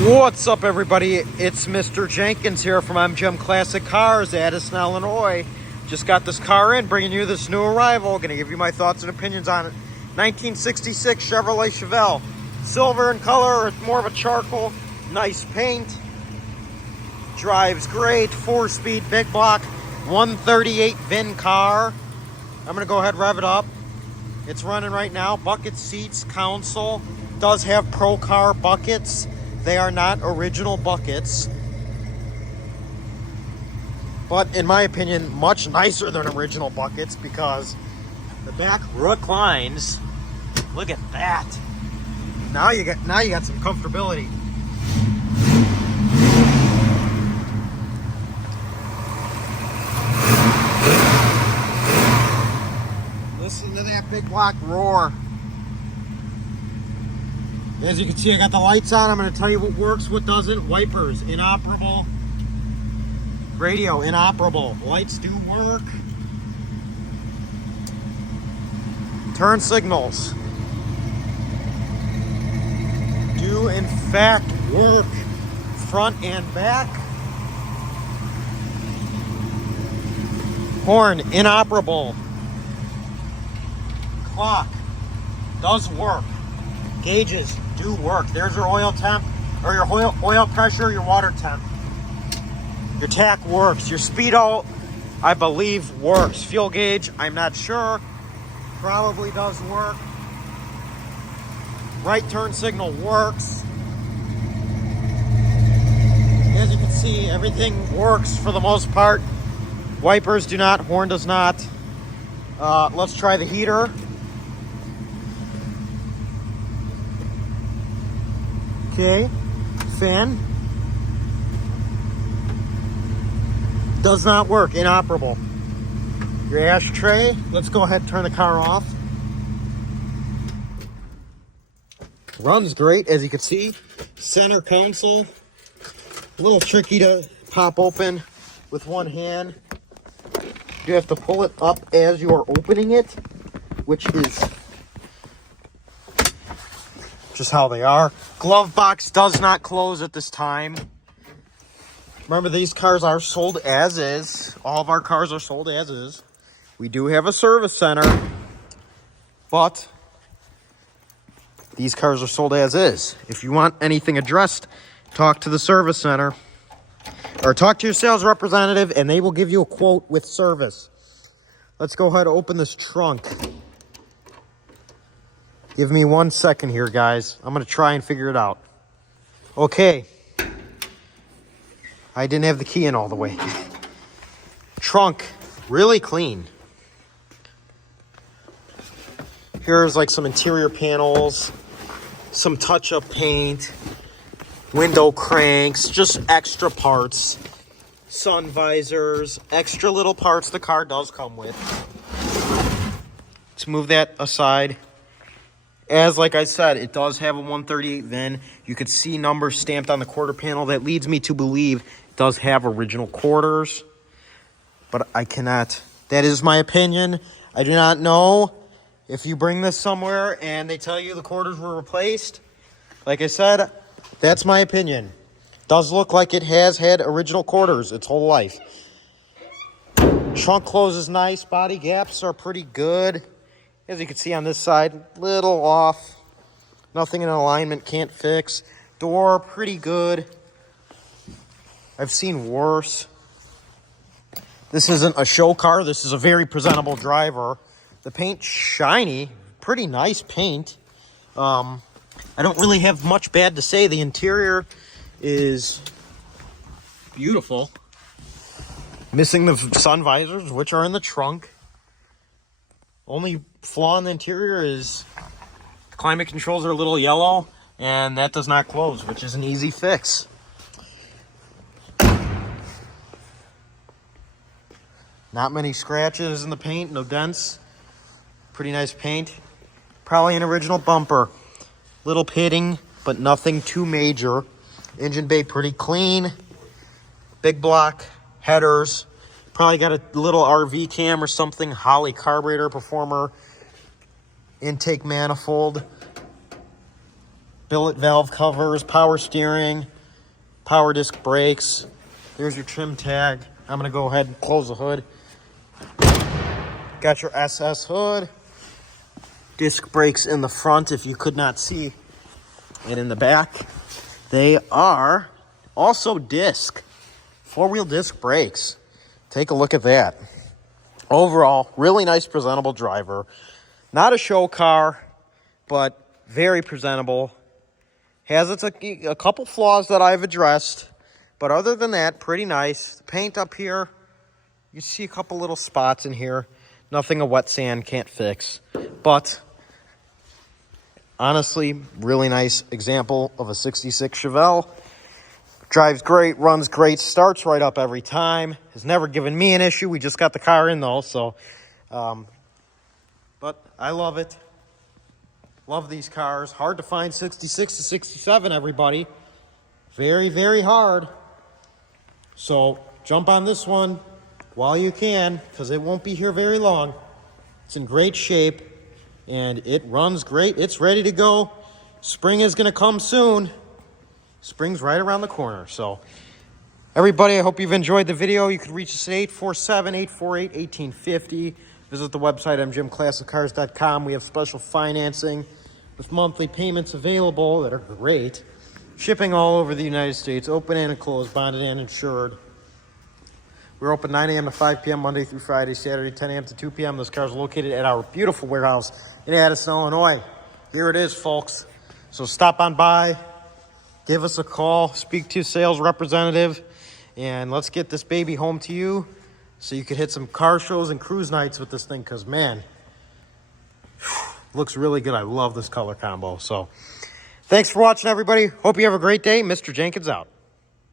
What's up, everybody? It's Mr. Jenkins here from MGM Classic Cars, Addison, Illinois. Just got this car in, bringing you this new arrival. Going to give you my thoughts and opinions on it. 1966 Chevrolet Chevelle. Silver in color, it's more of a charcoal. Nice paint. Drives great. 4-speed big block. 138 VIN car. I'm going to go ahead and rev it up. It's running right now. Bucket seats, console. Does have Pro Car buckets. They are not original buckets, but in my opinion, much nicer than original buckets because the back reclines. Look at that. Now you got some comfortability. Listen to that big block roar. As you can see, I got the lights on. I'm going to tell you what works, what doesn't. Wipers, inoperable. Radio, inoperable. Lights do work. Turn signals do in fact work. Front and back. Horn, inoperable. Clock does work. Gauges do work. There's your oil temp, or your oil pressure, your water temp. Your tach works. Your speedo, I believe, works. Fuel gauge, I'm not sure. Probably does work. Right turn signal works. As you can see, everything works for the most part. Wipers do not, horn does not. Let's try the heater. Okay, fan does not work, inoperable. Your ashtray, let's go ahead and turn the car off. Runs great, as you can see. Center console, a little tricky to pop open with one hand. You have to pull it up as you are opening it, which is just how they are. Glove box does not close at this time. Remember, these cars are sold as is. All of our cars are sold as is. We do have a service center, but these cars are sold as is. If you want anything addressed, talk to the service center or talk to your sales representative and they will give you a quote with service. Let's go ahead and open this trunk. Give me 1 second here, guys. I'm going to try and figure it out. Okay. I didn't have the key in all the way. Trunk, really clean. Here's like some interior panels, some touch-up paint, window cranks, just extra parts, sun visors, extra little parts the car does come with. Let's move that aside. As like I said, it does have a 138 VIN. You could see numbers stamped on the quarter panel. That leads me to believe it does have original quarters. But I cannot. That is my opinion. I do not know if you bring this somewhere and they tell you the quarters were replaced. Like I said, that's my opinion. Does look like it has had original quarters its whole life. Trunk closes nice. Body gaps are pretty good. As you can see on this side, little off. Nothing in alignment, can't fix. Door, pretty good. I've seen worse. This isn't a show car. This is a very presentable driver. The paint, shiny. Pretty nice paint. I don't really have much bad to say. The interior is beautiful. Missing the sun visors, which are in the trunk. Only flaw in the interior is the climate controls are a little yellow, and that does not close, which is an easy fix. Not many scratches in the paint, no dents. Pretty nice paint. Probably an original bumper. Little pitting, but nothing too major. Engine bay pretty clean. Big block, headers. Probably got a little RV cam or something. Holley carburetor performer. Intake manifold. billet valve covers, power steering, power disc brakes. There's your trim tag. I'm going to go ahead and close the hood. Got your SS hood. Disc brakes in the front if you could not see it in the back. They are also disc, four-wheel disc brakes. Take a look at that. Overall, really nice, presentable driver. Not a show car, but very presentable. Has a couple flaws that I've addressed, but other than that, pretty nice. The paint up here, you see a couple little spots in here. Nothing a wet sand can't fix. But honestly, really nice example of a 66 Chevelle. Drives great, runs great, starts right up every time. Has never given me an issue. We just got the car in though, so. But I love it. Love these cars. Hard to find 66 to 67, everybody. Very, very hard. So jump on this one while you can, because it won't be here very long. It's in great shape, and it runs great. It's ready to go. Spring is going to come soon. Spring's right around the corner. So everybody, I hope you've enjoyed the video. You can reach us at 847-848-1850. Visit the website, mjimclassicars.com. We have special financing with monthly payments available that are great. Shipping all over the United States, open and closed, bonded and insured. We're open 9 a.m. to 5 p.m. Monday through Friday, Saturday 10 a.m. to 2 p.m. This car is located at our beautiful warehouse in Addison, Illinois. Here it is, folks. So stop on by, give us a call, speak to a sales representative, and let's get this baby home to you so you could hit some car shows and cruise nights with this thing, because, man, looks really good. I love this color combo. So thanks for watching, everybody. Hope you have a great day. Mr. Jenkins out.